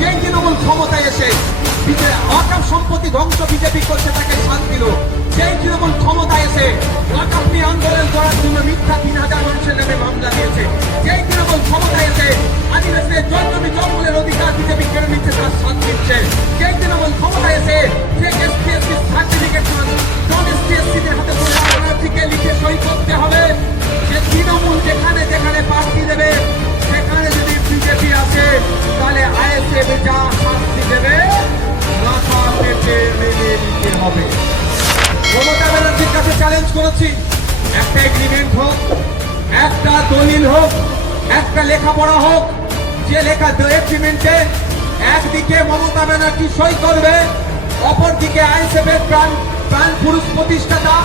যেই তৃণমূল ক্ষমতায় এসে অকাপ সম্পত্তি ধ্বংস বিজেপি করছে তাকে শান দিল যেই তৃণমূল ক্ষমতায় এসে নিয়ে আন্দোলন করার জন্য মিথ্যা তিন হাজার মানুষের নামে মামলা দিয়েছে। যেই তৃণমূল ক্ষমতায় এসে আদিবাসীদের জন্মী জঙ্গলের অধিকার বিজেপি কেড়ে নিচ্ছে, তার শান দিচ্ছে। যেই তৃণমূল ক্ষমতায় এসে যে এসপি সার্টিফিকেট নন এসপি এসসিদের চ্যালেঞ্জ করেছি। একটা এগ্রিমেন্ট হোক, একটা দলিল হোক, একটা লেখাপড়া হোক, যে লেখা এগ্রিমেন্টে একদিকে মমতা ব্যানার্জি সই করবে, অপরদিকে আইএসএফ এর প্রাণ প্রাণ পুরুষ প্রতিষ্ঠাতা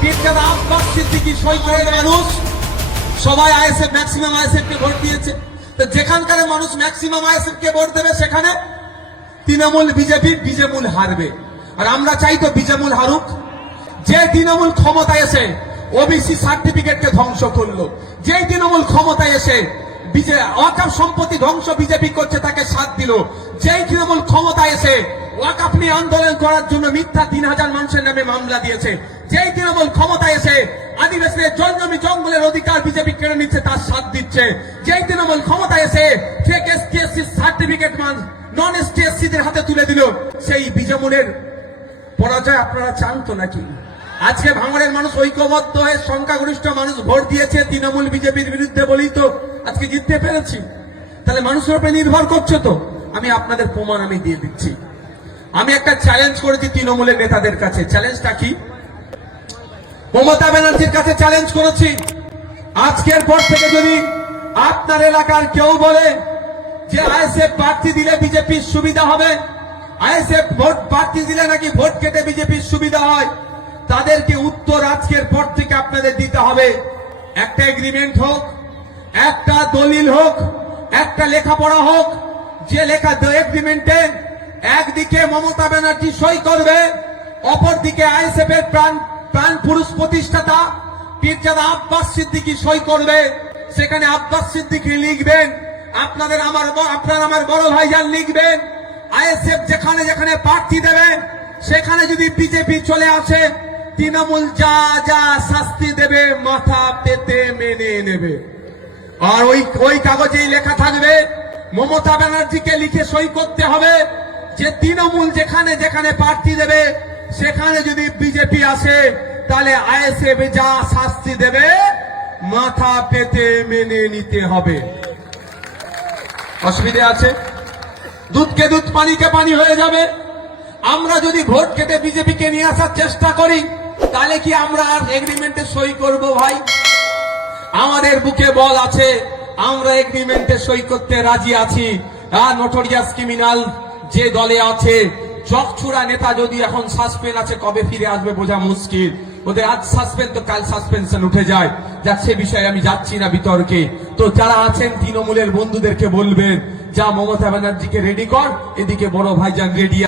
বীরজাদা আব্বাস সিদ্দিকি সই করে মানুষ সবাই আইএসএফ ম্যাক্সিমাম আইএসএফ কে ভোট দিয়েছে। তো যেখানকার মানুষ ম্যাক্সিমাম আইএসএফ কে ভোট দেবে, সেখানে তৃণমূল বিজেপি বিজেমূল হারবে। আর আমরা চাই তো বিজেমূল হারুক। যে তৃণমূল ক্ষমতায় এসে ওবিসি সার্টিফিকেটকে ধ্বংস করল যে তৃণমূল ক্ষমতায় এসে বিজে ওয়াকাপ সম্পত্তি ধ্বংস বিজেপি করছে, তাকে সাথ দিল। যেই তৃণমূল ক্ষমতায় এসে ওয়াকাপ নিয়ে আন্দোলন করার জন্য মিথ্যা তিন হাজার মানুষের নামে মামলা দিয়েছে, যেই তৃণমূল ক্ষমতায় এসে আদিবাসীদের জন্মী জঙ্গলের অধিকার বিজেপি কেড়ে নিচ্ছে, তার সাথ দিচ্ছে। যেই তৃণমূল ক্ষমতায় এসে ফেক এসটিএসসি সার্টিফিকেট নন এসটিএসসিদের হাতে তুলে দিল, সেই বিজেমূলের পরাজয় আপনারা চান তো নাকি? আজকে ভাঙড়ের মানুষ ঐক্যবদ্ধ হয়ে সংখ্যাগরিষ্ঠ মানুষ ভোট দিয়েছে, তৃণমূল বিজেপির বিরুদ্ধে বলেই তো আজকে জিততে পেরেছি। তাহলে মানুষের উপরে নির্ভর করছে তো। আমি আপনাদের প্রমাণ আমি দিয়ে দিচ্ছি। আমি একটা চ্যালেঞ্জ করেছি তৃণমূলের নেতাদের কাছে। চ্যালেঞ্জটা কি? মমতা ব্যানার্জির কাছে চ্যালেঞ্জ করেছি। আজকের পর থেকে যদি আপনার এলাকার কেউ বলে যে আইএসএফ প্রার্থী দিলে বিজেপির সুবিধা হবে আইএসএফ ভোট প্রার্থী দিলে নাকি ভোট কেটে বিজেপির সুবিধা হয়? তাদেরকে উত্তর আজকের পর থেকে আপনাদের দিতে হবে। একটা এগ্রিমেন্ট হোক, একটা দলিল হোক, একটা লেখাপড়া হোক, যে লেখা এগ্রিমেন্টে একদিকে মমতা ব্যানার্জি সই করবে, অপরদিকে আইএসএফ এর প্রাণ প্রাণ পুরুষ প্রতিষ্ঠাতা পীরজাদা আব্বাস সিদ্দিকি সই করবে। সেখানে আব্বাস সিদ্দিকি লিখবেন, আপনাদের আমার আপনার আমার বড় ভাইজান লিখবেন। আইএসএফ যেখানে যেখানে প্রার্থী দেবে, সেখানে যদি বিজেপি চলে আসে, তৃণমূল যা যা শাস্তি দেবে, মাথা পেতে মেনে নেবে। আর ওই ওই কাগজেই লেখা থাকবে, মমতা ব্যানার্জিকে লিখে সই করতে হবে, যে তৃণমূল যেখানে যেখানে প্রার্থী দেবে, সেখানে যদি বিজেপি আসে, তাহলে আইএসএফ যা শাস্তি দেবে, মাথা পেতে মেনে নিতে হবে। অসুবিধে আছে? দুধকে দুধ, পানিকে পানি হয়ে যাবে। আমরা যদি ভোট কেটে বিজেপিকে নিয়ে আসার চেষ্টা করি, তাহলে কি আমরা আর এগ্রিমেন্টে সই করব ভাই? আমাদের বুকে বল আছে, আমরা এগ্রিমেন্টে সই করতে রাজি আছি। আর নোটোরিয়াস ক্রিমিনাল যে দলে আছে, চকছুড়া নেতা যদি এখন সাসপেন্ড আছে, কবে ফিরে আসবে বোঝা মুশকিল। ওদের আজ সাসপেন্ড তো কাল সাসপেনশন উঠে যায়। সে বিষয়ে আমি যাচ্ছি না বিতর্কে। তো যারা আছেন, তৃণমূলের বন্ধুদেরকে বলবেন যা মমতা ব্যানার্জিকে রেডি কর এদিকে বড় ভাইজান রেডি